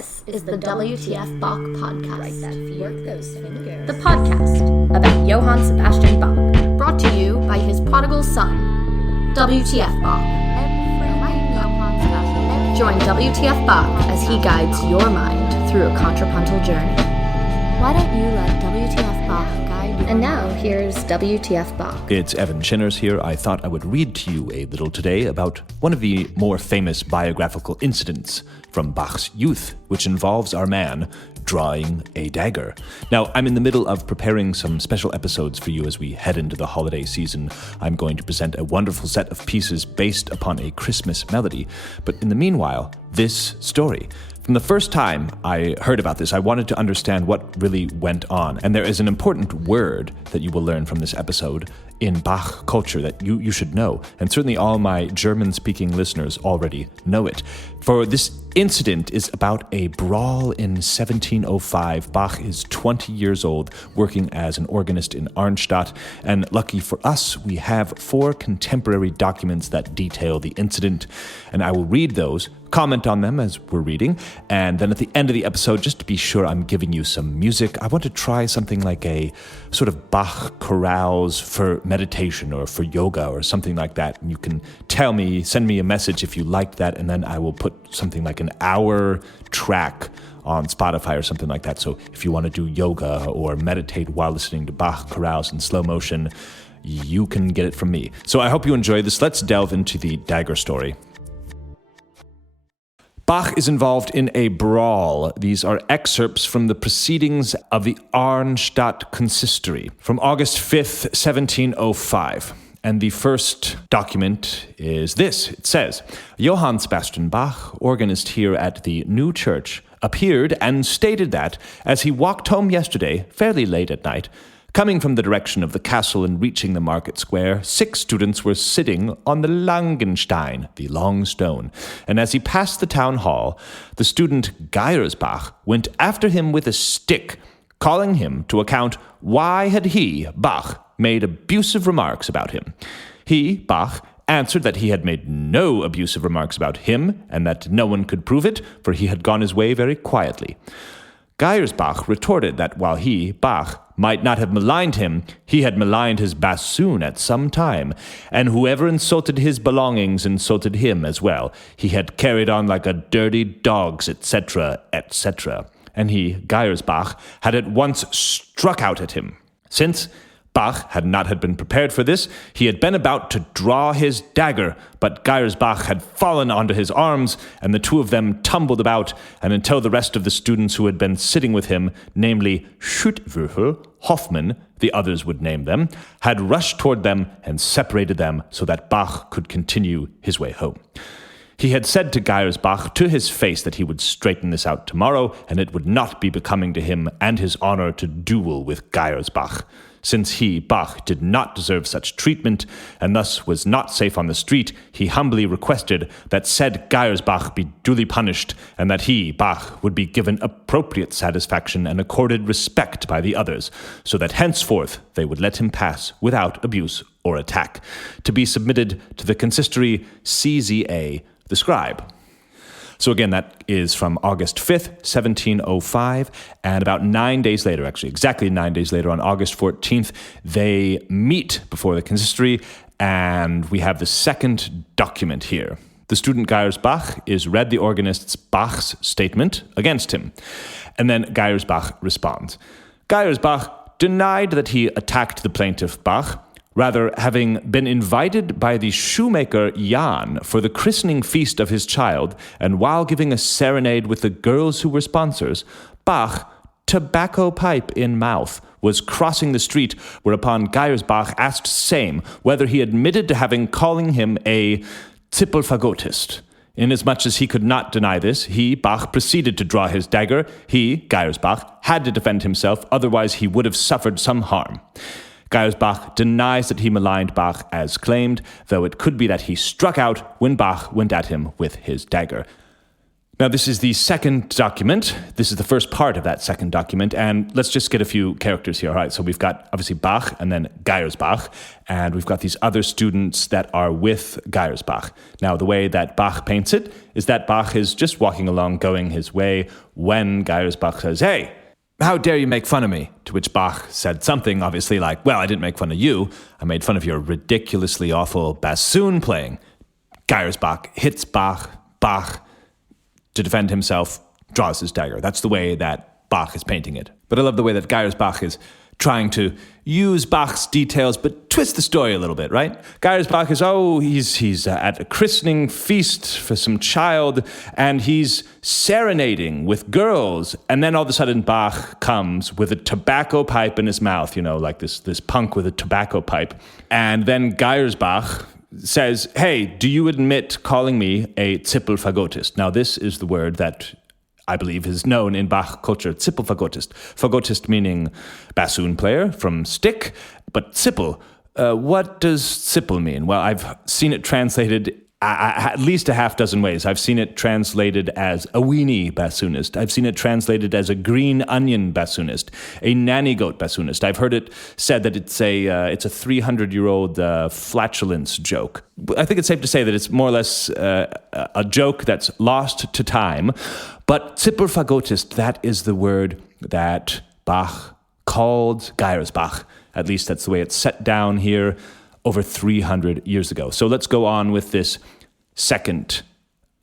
This is the WTF Bach podcast. The podcast about Johann Sebastian Bach, brought to you by his prodigal son, WTF Bach. Join WTF Bach as he guides your mind through a contrapuntal journey. Why don't you let WTF Bach guide you? And now, here's WTF Bach. It's Evan Shinners here. I thought I would read to you a little today about one of the more famous biographical incidents from Bach's youth, which involves our man drawing a dagger. Now, I'm in the middle of preparing some special episodes for you as we head into the holiday season. I'm going to present a wonderful set of pieces based upon a Christmas melody. But in the meanwhile, this story. From the first time I heard about this, I wanted to understand what really went on. And there is an important word that you will learn from this episode in Bach culture that you should know. And certainly all my German-speaking listeners already know it. For this incident is about a brawl in 1705. Bach is 20 years old, working as an organist in Arnstadt. And lucky for us, we have 4 contemporary documents that detail the incident. And I will read those, comment on them as we're reading, and then at the end of the episode, just to be sure I'm giving you some music, I want to try something like a sort of Bach chorales for meditation or for yoga or something like that. And you can tell me, send me a message if you liked that, and then I will put something like an hour track on Spotify or something like that. So if you want to do yoga or meditate while listening to Bach chorales in slow motion, you can get it from me. So I hope you enjoy this. Let's delve into the Dagger story. Bach is involved in a brawl. These are excerpts from the proceedings of the Arnstadt Consistory from August 5th, 1705. And the first document is this. It says, Johann Sebastian Bach, organist here at the new church, appeared and stated that, as he walked home yesterday, fairly late at night, coming from the direction of the castle and reaching the market square, 6 students were sitting on the Langenstein, the long stone. And as he passed the town hall, the student Geyersbach went after him with a stick, calling him to account why had he, Bach, made abusive remarks about him. He, Bach, answered that he had made no abusive remarks about him, and that no one could prove it, for he had gone his way very quietly. Geyersbach retorted that while he, Bach, might not have maligned him, he had maligned his bassoon at some time, and whoever insulted his belongings insulted him as well. He had carried on like a dirty dog's, etc., etc. And he, Geyersbach, had at once struck out at him. Since Bach had not been prepared for this, he had been about to draw his dagger, but Geyersbach had fallen onto his arms, and the two of them tumbled about, and until the rest of the students who had been sitting with him, namely Schüttwürfel, Hoffmann, the others would name them, had rushed toward them and separated them so that Bach could continue his way home. He had said to Geyersbach to his face that he would straighten this out tomorrow, and it would not be becoming to him and his honor to duel with Geyersbach. Since he, Bach, did not deserve such treatment, and thus was not safe on the street, he humbly requested that said Geyersbach be duly punished, and that he, Bach, would be given appropriate satisfaction and accorded respect by the others, so that henceforth they would let him pass without abuse or attack, to be submitted to the consistory CZA, the scribe. So again, that is from August 5th, 1705, and about 9 days later, actually exactly 9 days later, on August 14th, they meet before the consistory, and we have the second document here. The student Geyersbach is read the organist's Bach's statement against him, and then Geyersbach responds. Geyersbach denied that he attacked the plaintiff Bach, rather having been invited by the shoemaker Jan for the christening feast of his child, and while giving a serenade with the girls who were sponsors, Bach, tobacco pipe in mouth, was crossing the street, whereupon Geyersbach asked same whether he admitted to having calling him a Zippelfagottist. Inasmuch as he could not deny this, he, Bach, proceeded to draw his dagger. He, Geyersbach, had to defend himself, otherwise he would have suffered some harm. Geyersbach denies that he maligned Bach as claimed, though it could be that he struck out when Bach went at him with his dagger. Now, this is the second document. This is the first part of that second document. And let's just get a few characters here. All right, so we've got obviously Bach and then Geyersbach. And we've got these other students that are with Geyersbach. Now, the way that Bach paints it is that Bach is just walking along, going his way, when Geyersbach says, "Hey, how dare you make fun of me?" To which Bach said something obviously like, "Well, I didn't make fun of you. I made fun of your ridiculously awful bassoon playing." Geyersbach hits Bach. Bach, to defend himself, draws his dagger. That's the way that Bach is painting it. But I love the way that Geyersbach is trying to use Bach's details, but twist the story a little bit, right? Geyersbach is, he's at a christening feast for some child, and he's serenading with girls. And then all of a sudden, Bach comes with a tobacco pipe in his mouth, like this punk with a tobacco pipe. And then Geyersbach says, "Hey, do you admit calling me a Zippelfagottist?" Now, this is the word that I believe is known in Bach culture, Zippelfagottist. Fagottist meaning bassoon player from stick, but Zippel, what does Zippel mean? Well, I've seen it translated at least a half dozen ways. I've seen it translated as a weenie bassoonist. I've seen it translated as a green onion bassoonist, a nanny goat bassoonist. I've heard it said that it's a 300-year-old flatulence joke. I think it's safe to say that it's more or less a joke that's lost to time. But Zippelfagottist, that is the word that Bach called Geyersbach. At least that's the way it's set down here over 300 years ago. So let's go on with this second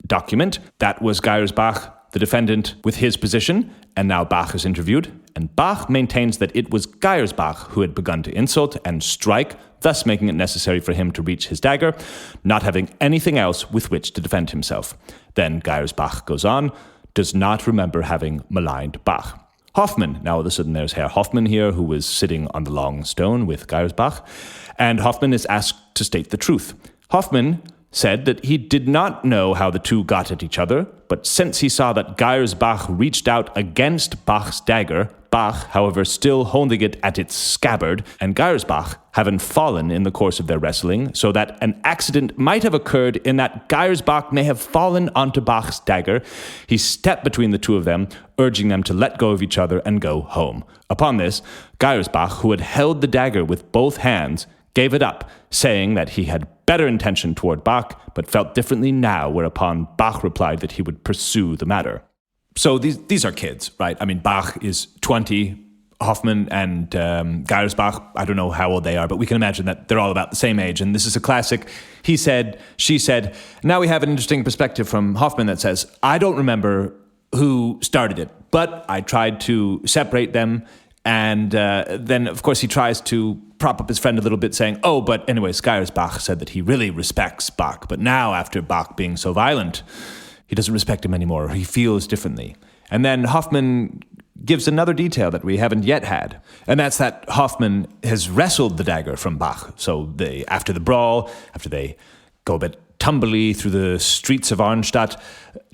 document. That was Geyersbach, the defendant, with his position, and now Bach is interviewed. And Bach maintains that it was Geyersbach who had begun to insult and strike, thus making it necessary for him to reach his dagger, not having anything else with which to defend himself. Then Geyersbach goes on, does not remember having maligned Bach. Hoffmann, now all of a sudden there's Herr Hoffmann here, who was sitting on the long stone with Geyersbach, and Hoffmann is asked to state the truth. Hoffmann said that he did not know how the two got at each other, but since he saw that Geyersbach reached out against Bach's dagger, Bach, however, still holding it at its scabbard, and Geyersbach having fallen in the course of their wrestling, so that an accident might have occurred in that Geyersbach may have fallen onto Bach's dagger, he stepped between the two of them, urging them to let go of each other and go home. Upon this, Geyersbach, who had held the dagger with both hands, gave it up, saying that he had better intention toward Bach, but felt differently now, whereupon Bach replied that he would pursue the matter. So these are kids, right? I mean, Bach is 20, Hoffmann and Geyersbach, I don't know how old they are, but we can imagine that they're all about the same age. And this is a classic, he said, she said. Now we have an interesting perspective from Hoffmann that says, I don't remember who started it, but I tried to separate them. And then, of course, he tries to prop up his friend a little bit, saying, oh, but anyways, Geyersbach said that he really respects Bach. But now, after Bach being so violent, he doesn't respect him anymore. He feels differently. And then Hoffmann gives another detail that we haven't yet had. And that's that Hoffmann has wrestled the dagger from Bach. So after the brawl, after they go a bit tumbly through the streets of Arnstadt,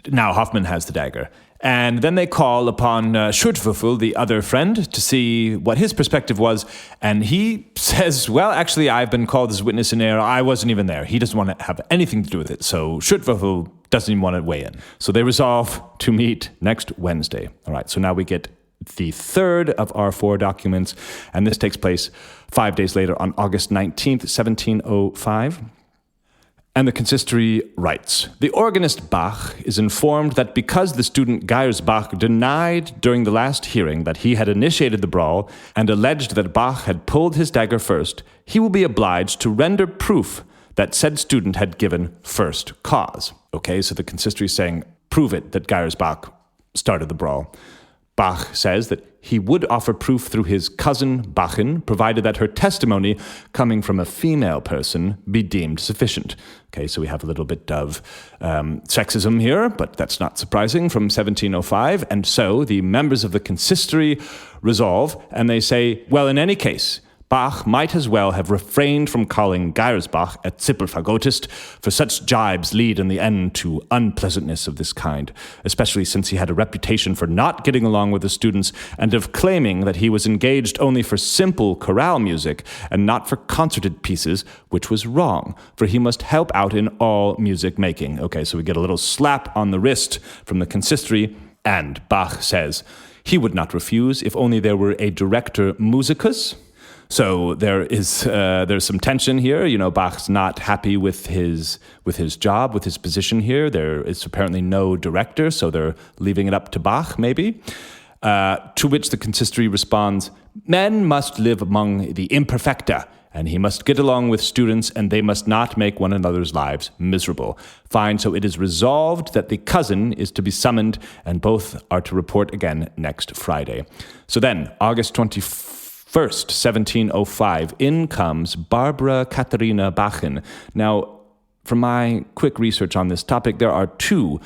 now Hoffmann has the dagger. And then they call upon Schurtwürfel, the other friend, to see what his perspective was. And he says, well, actually, I've been called as witness in error. I wasn't even there. He doesn't want to have anything to do with it. So Schurtwürfel doesn't even want to weigh in. So they resolve to meet next Wednesday. All right, so now we get the third of our four documents. And this takes place 5 days later on August 19th, 1705. And the consistory writes, the organist Bach is informed that because the student Geyersbach denied during the last hearing that he had initiated the brawl and alleged that Bach had pulled his dagger first, he will be obliged to render proof that said student had given first cause. Okay, so the consistory is saying, prove it that Geyersbach started the brawl. Bach says that he would offer proof through his cousin Bachin, provided that her testimony, coming from a female person, be deemed sufficient. Okay, so we have a little bit of sexism here, but that's not surprising, from 1705. And so the members of the consistory resolve, and they say, well, in any case, Bach might as well have refrained from calling Geyersbach a Zippelfagottist, for such jibes lead in the end to unpleasantness of this kind, especially since he had a reputation for not getting along with the students and of claiming that he was engaged only for simple chorale music and not for concerted pieces, which was wrong, for he must help out in all music making. Okay, so we get a little slap on the wrist from the consistory, and Bach says he would not refuse if only there were a director musicus. So there's some tension here. You know, Bach's not happy with his job, with his position here. There is apparently no director, so they're leaving it up to Bach, maybe. To which the consistory responds, "Men must live among the imperfecta, and he must get along with students, and they must not make one another's lives miserable. Fine, so it is resolved that the cousin is to be summoned, and both are to report again next Friday." So then, August 21st, 1705, in comes Barbara Katharina Bachen. Now, from my quick research on this topic, there are two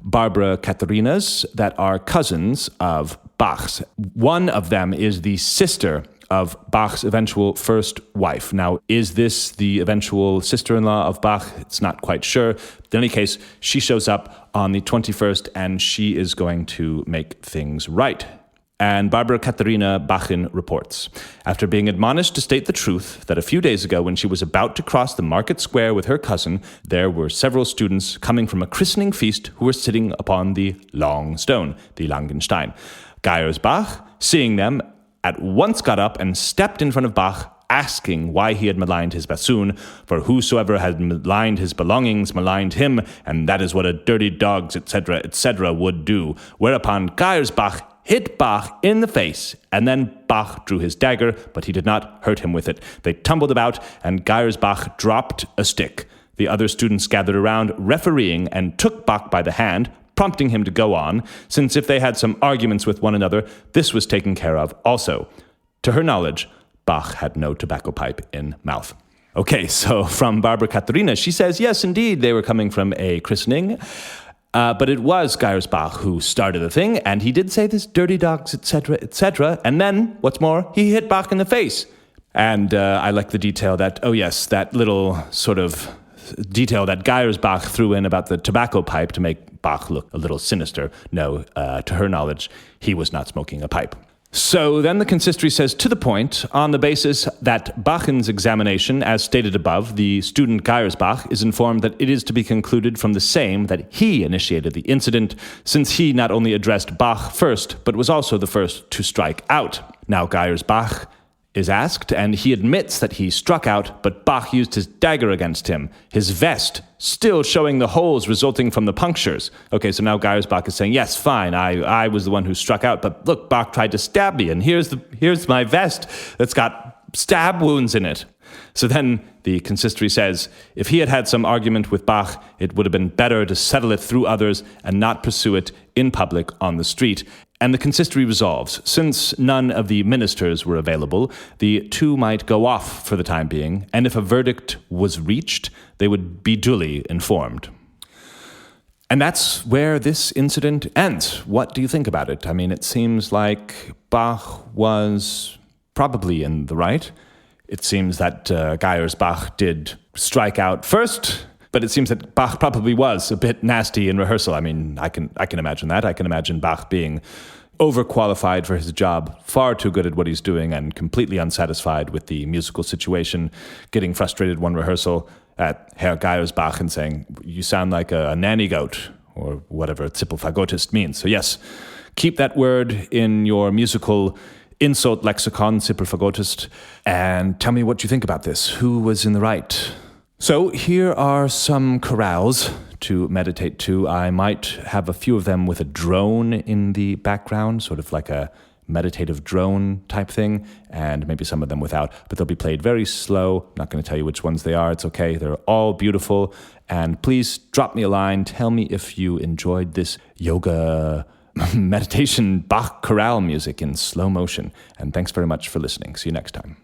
Barbara Katharinas that are cousins of Bach's. One of them is the sister of Bach's eventual first wife. Now, is this the eventual sister-in-law of Bach? It's not quite sure. In any case, she shows up on the 21st, and she is going to make things right. And Barbara Katharina Bachen reports, after being admonished to state the truth, that a few days ago when she was about to cross the market square with her cousin, there were several students coming from a christening feast who were sitting upon the long stone, the Langenstein. Geyersbach, seeing them, at once got up and stepped in front of Bach, asking why he had maligned his bassoon, for whosoever had maligned his belongings maligned him, and that is what a dirty dog's, etc., etc., would do. Whereupon Geyersbach hit Bach in the face, and then Bach drew his dagger, but he did not hurt him with it. They tumbled about, and Geyersbach dropped a stick. The other students gathered around, refereeing, and took Bach by the hand, prompting him to go on, since if they had some arguments with one another, this was taken care of also. To her knowledge, Bach had no tobacco pipe in mouth. Okay, so from Barbara Katharina, she says, yes, indeed, they were coming from a christening, but it was Geyersbach who started the thing, and he did say this dirty dogs, etc., etc., and then, what's more, he hit Bach in the face. And I like the detail that, oh yes, that little sort of detail that Geyersbach threw in about the tobacco pipe to make Bach look a little sinister. No, to her knowledge, he was not smoking a pipe. So then the consistory says, to the point, on the basis that Bachen's examination, as stated above, the student Geyersbach is informed that it is to be concluded from the same that he initiated the incident, since he not only addressed Bach first, but was also the first to strike out. Now Geyersbach is asked, and he admits that he struck out, but Bach used his dagger against him, his vest still showing the holes resulting from the punctures. Okay, so now Geyersbach is saying, yes, fine, I was the one who struck out, but look, Bach tried to stab me, and here's my vest that's got stab wounds in it. So then the consistory says, if he had had some argument with Bach, it would have been better to settle it through others and not pursue it in public on the street. And the consistory resolves, since none of the ministers were available, the two might go off for the time being, and if a verdict was reached, they would be duly informed. And that's where this incident ends. What do you think about it? I mean, it seems like Bach was probably in the right. It seems that Geyersbach did strike out first, but it seems that Bach probably was a bit nasty in rehearsal. I mean, I can imagine that. I can imagine Bach being overqualified for his job, far too good at what he's doing, and completely unsatisfied with the musical situation, getting frustrated one rehearsal at Herr Geyersbach and saying, you sound like a nanny goat, or whatever Zippelfagottist means. So yes, keep that word in your musical insult lexicon, Zippelfagottist, and tell me what you think about this. Who was in the right? So here are some chorales to meditate to. I might have a few of them with a drone in the background, sort of like a meditative drone type thing, and maybe some of them without, but they'll be played very slow. I'm not going to tell you which ones they are. It's okay. They're all beautiful. And please drop me a line. Tell me if you enjoyed this yoga meditation Bach chorale music in slow motion. And thanks very much for listening. See you next time.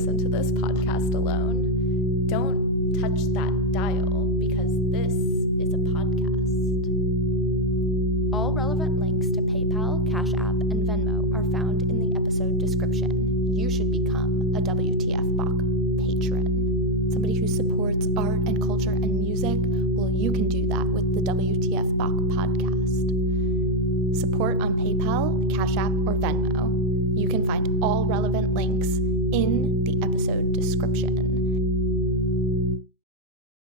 listen to this podcast alone. Don't touch that dial because this is a podcast. All relevant links to PayPal, Cash App, and Venmo are found in the episode description. You should become a WTF Bach patron. Somebody who supports art and culture and music, well, you can do that with the WTF Bach podcast. Support on PayPal, Cash App, or Venmo. You can find all relevant links in the episode description.